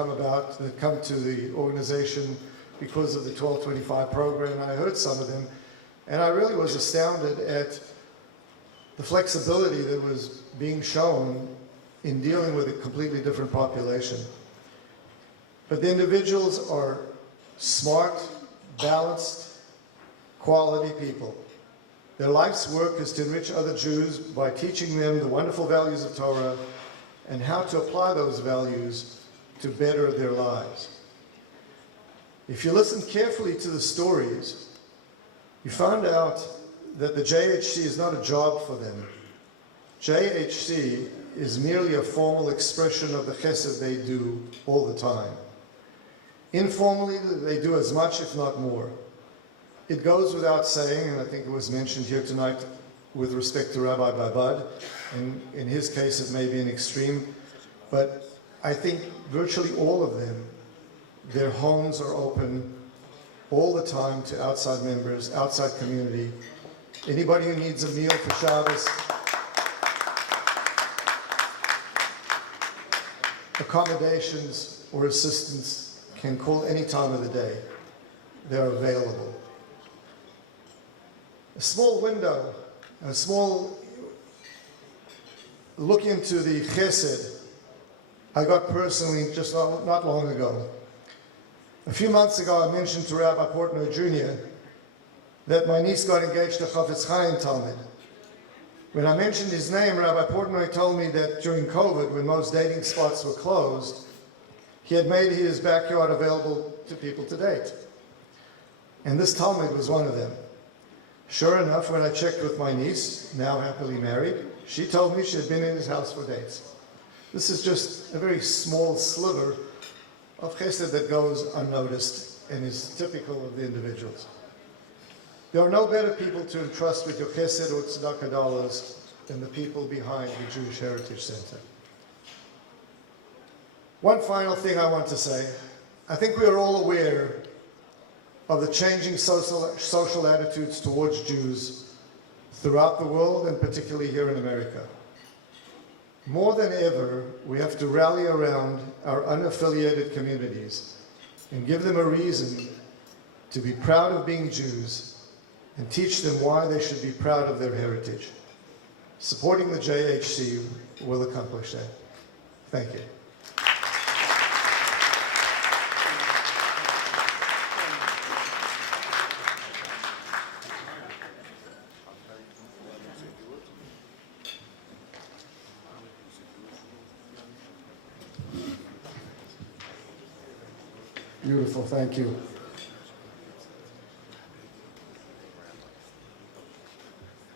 come to the organization because of the 1225 program, and I heard some of them, and I really was astounded at the flexibility that was being shown in dealing with a completely different population. But the individuals are smart, balanced, quality people. Their life's work is to enrich other Jews by teaching them the wonderful values of Torah and how to apply those values to better their lives. If you listen carefully to the stories, you find out that the JHC is not a job for them. JHC is merely a formal expression of the chesed they do all the time. Informally, they do as much, if not more. It goes without saying, and I think it was mentioned here tonight with respect to Rabbi Babad, and in his case it may be an extreme, but I think virtually all of them, their homes are open all the time to outside members, outside community. Anybody who needs a meal for Shabbos, accommodations or assistance can call any time of the day. They're available. A small window, a small look into the chesed I got personally just not long ago. A few months ago I mentioned to Rabbi Portnoy Jr. that my niece got engaged to Chafetz Chaim Talmud. When I mentioned his name, Rabbi Portnoy told me that during COVID, when most dating spots were closed, he had made his backyard available to people to date. And this Talmud was one of them. Sure enough, when I checked with my niece, now happily married, she told me she had been in his house for dates. This is just a very small sliver of chesed that goes unnoticed and is typical of the individuals. There are no better people to entrust with your chesed or tzedakah dollars than the people behind the Jewish Heritage Center. One final thing I want to say. I think we are all aware of the changing social attitudes towards Jews throughout the world and particularly here in America. More than ever, we have to rally around our unaffiliated communities and give them a reason to be proud of being Jews and teach them why they should be proud of their heritage. Supporting the JHC will accomplish that. Thank you. Beautiful, thank you.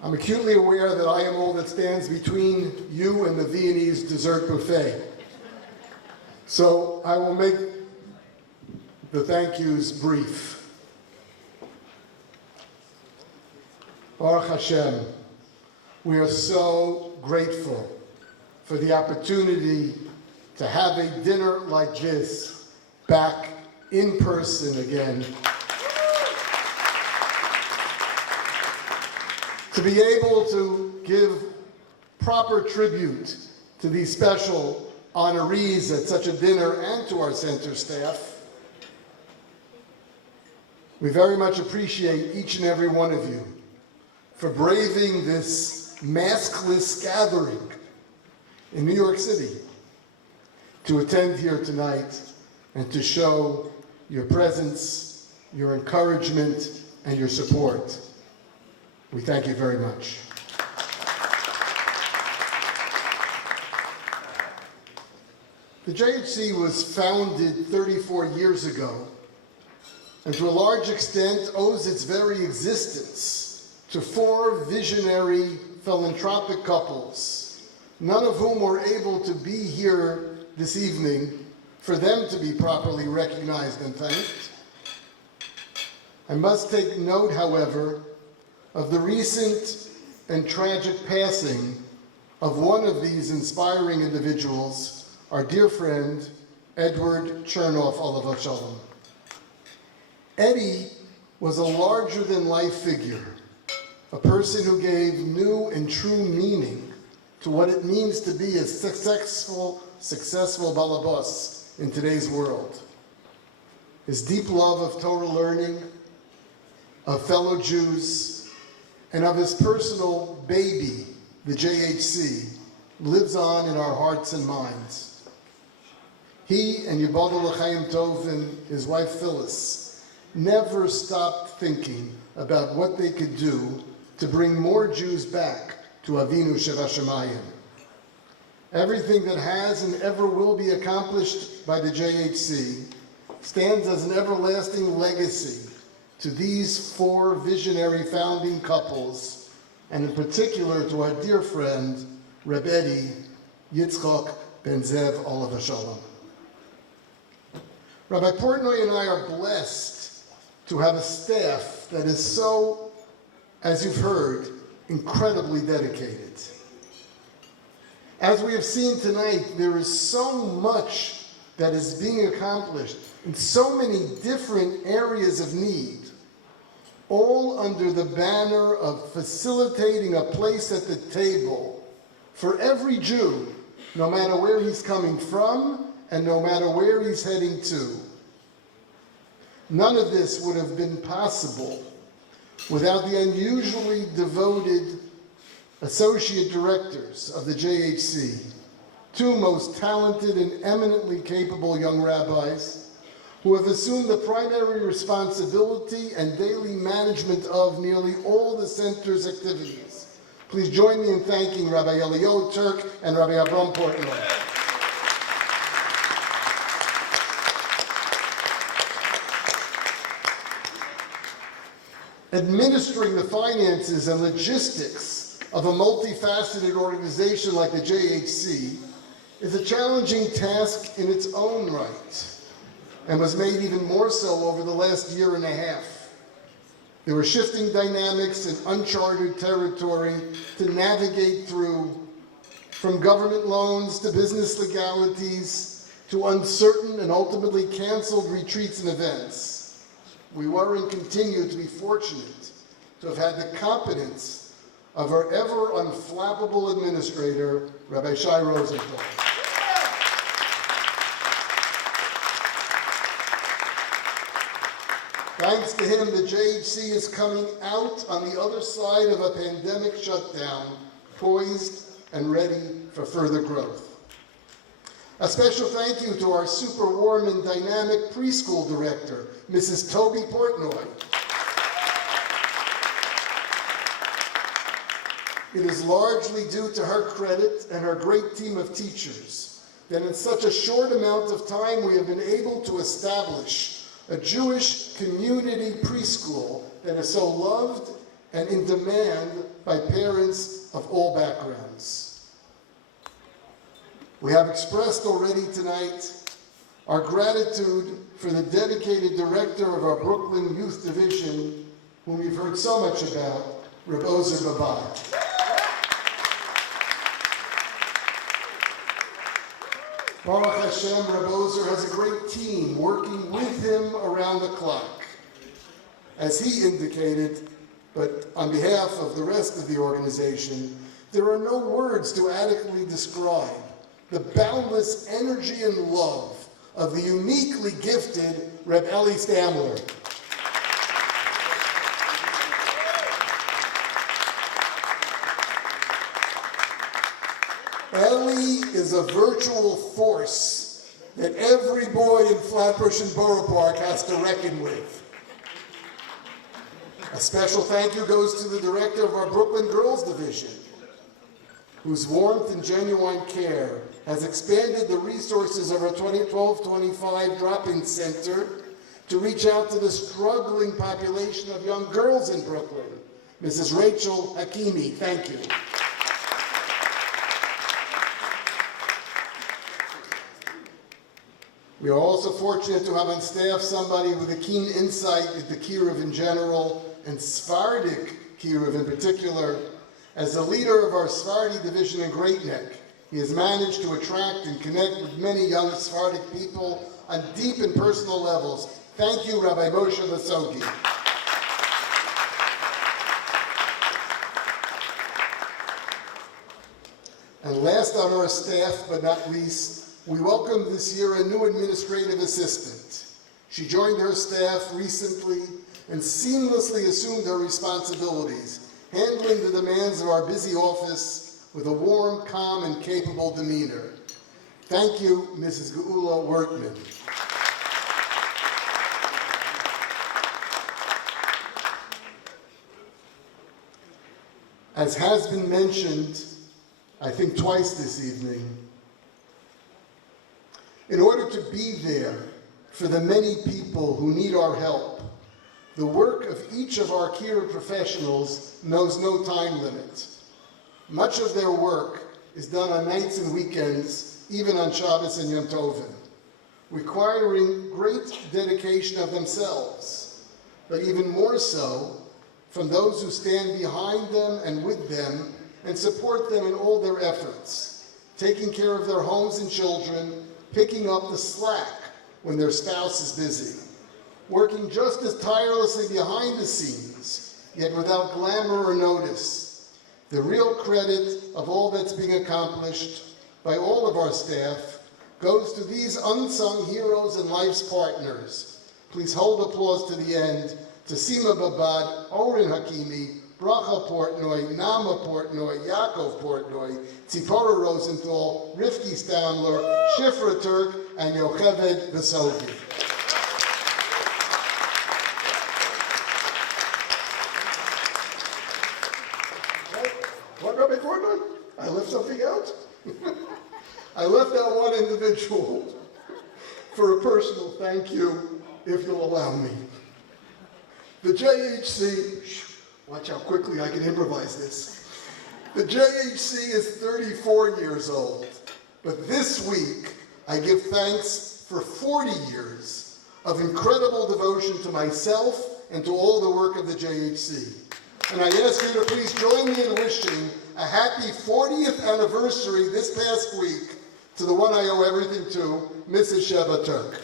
I'm acutely aware that I am all that stands between you and the Viennese dessert buffet. So I will make the thank yous brief. Baruch Hashem, we are so grateful for the opportunity to have a dinner like this back in person again. To be able to give proper tribute to these special honorees at such a dinner and to our center staff. We very much appreciate each and every one of you for braving this maskless gathering in New York City to attend here tonight and to show your presence, your encouragement, and your support. We thank you very much. The JHC was founded 34 years ago, and to a large extent owes its very existence to 4 visionary philanthropic couples, none of whom were able to be here this evening for them to be properly recognized and thanked. I must take note, however, of the recent and tragic passing of one of these inspiring individuals, our dear friend, Edward Chernoff, Olav Shalom. Eddie was a larger-than-life figure, a person who gave new and true meaning to what it means to be a successful balabas in today's world. His deep love of Torah learning, of fellow Jews, and of his personal baby, the JHC, lives on in our hearts and minds. He and Yibadol L'Chaim Tov and his wife Phyllis never stopped thinking about what they could do to bring more Jews back to Avinu Shevashamayim. Everything that has and ever will be accomplished by the JHC stands as an everlasting legacy to these 4 visionary founding couples, and in particular to our dear friend, Rabbi Yitzchak Ben Zev Olav Shalom. Rabbi Portnoy and I are blessed to have a staff that is so, as you've heard, incredibly dedicated. As we have seen tonight, there is so much that is being accomplished in so many different areas of need, all under the banner of facilitating a place at the table for every Jew, no matter where he's coming from and no matter where he's heading to. None of this would have been possible without the unusually devoted associate directors of the JHC, two most talented and eminently capable young rabbis who have assumed the primary responsibility and daily management of nearly all the center's activities. Please join me in thanking Rabbi Eliyahu, Turk, and Rabbi Avraham Portnoy. Administering the finances and logistics of a multifaceted organization like the JHC is a challenging task in its own right, and was made even more so over the last year and a half. There were shifting dynamics and uncharted territory to navigate through, from government loans to business legalities to uncertain and ultimately canceled retreats and events. We were and continue to be fortunate to have had the competence of our ever unflappable administrator, Rabbi Shaya Rosenthal. Thanks to him, the JHC is coming out on the other side of a pandemic shutdown, poised and ready for further growth. A special thank you to our super warm and dynamic preschool director, Mrs. Toby Portnoy. It is largely due to her credit and her great team of teachers that in such a short amount of time we have been able to establish a Jewish community preschool that is so loved and in demand by parents of all backgrounds. We have expressed already tonight our gratitude for the dedicated director of our Brooklyn Youth Division, whom you've heard so much about, Rabbi Ozer. Baruch Hashem, Rabbi Ozer has a great team working with him around the clock. As he indicated, but on behalf of the rest of the organization, there are no words to adequately describe the boundless energy and love of the uniquely gifted Reb Eli Stamler. Eli is a virtual force that every boy in Flatbush and Borough Park has to reckon with. A special thank you goes to the director of our Brooklyn Girls Division, whose warmth and genuine care has expanded the resources of our 1225 drop-in center to reach out to the struggling population of young girls in Brooklyn. Mrs. Rachel Hakimi, thank you. We are also fortunate to have on staff somebody with a keen insight into Kiruv in general and Sephardic Kiruv in particular. As the leader of our Sephardi division in Great Neck, he has managed to attract and connect with many young Sephardic people on deep and personal levels. Thank you, Rabbi Moshe Lasogi. And last on our staff, but not least, we welcomed this year a new administrative assistant. She joined her staff recently and seamlessly assumed her responsibilities, handling the demands of our busy office with a warm, calm, and capable demeanor. Thank you, Mrs. Geula Wertman. As has been mentioned, I think twice this evening, in order to be there for the many people who need our help, the work of each of our Kiruv professionals knows no time limit. Much of their work is done on nights and weekends, even on Shabbos and Yom Tovim, requiring great dedication of themselves. but even more so from those who stand behind them and with them and support them in all their efforts, taking care of their homes and children, picking up the slack when their spouse is busy, working just as tirelessly behind the scenes, yet without glamour or notice. The real credit of all that's being accomplished by all of our staff goes to these unsung heroes and life's partners. Please hold applause to the end to Sima Babad, Oren Hakimi, Bracha Portnoy, Nama Portnoy, Yaakov Portnoy, Tzipora Rosenthal, Rivki Stamler, Shifra Turk, and Yocheved Vesovi. What, Rabbi Portnoy? I left something out? I left out one individual for a personal thank you, if you'll allow me. The JHC, watch how quickly I can improvise this. The JHC is 34 years old, but this week I give thanks for 40 years of incredible devotion to myself and to all the work of the JHC. And I ask you to please join me in wishing a happy 40th anniversary this past week to the one I owe everything to, Mrs. Sheva Turk.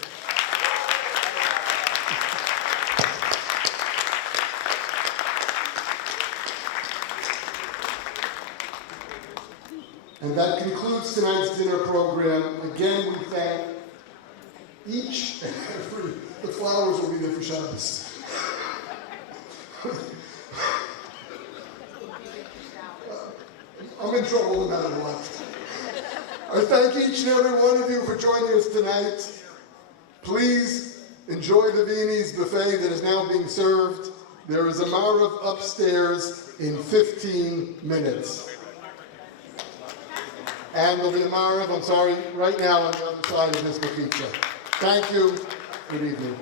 And that concludes tonight's dinner program. Again, we thank each and every, the flowers will be there for Shabbos. I'm in trouble no matter what. I thank each and every one of you for joining us tonight. Please enjoy the Viennese buffet that is now being served. There is a Marav upstairs in 15 minutes. And there'll be a Marav, I'm sorry, right now on the other side of this pizza. Thank you. Good evening.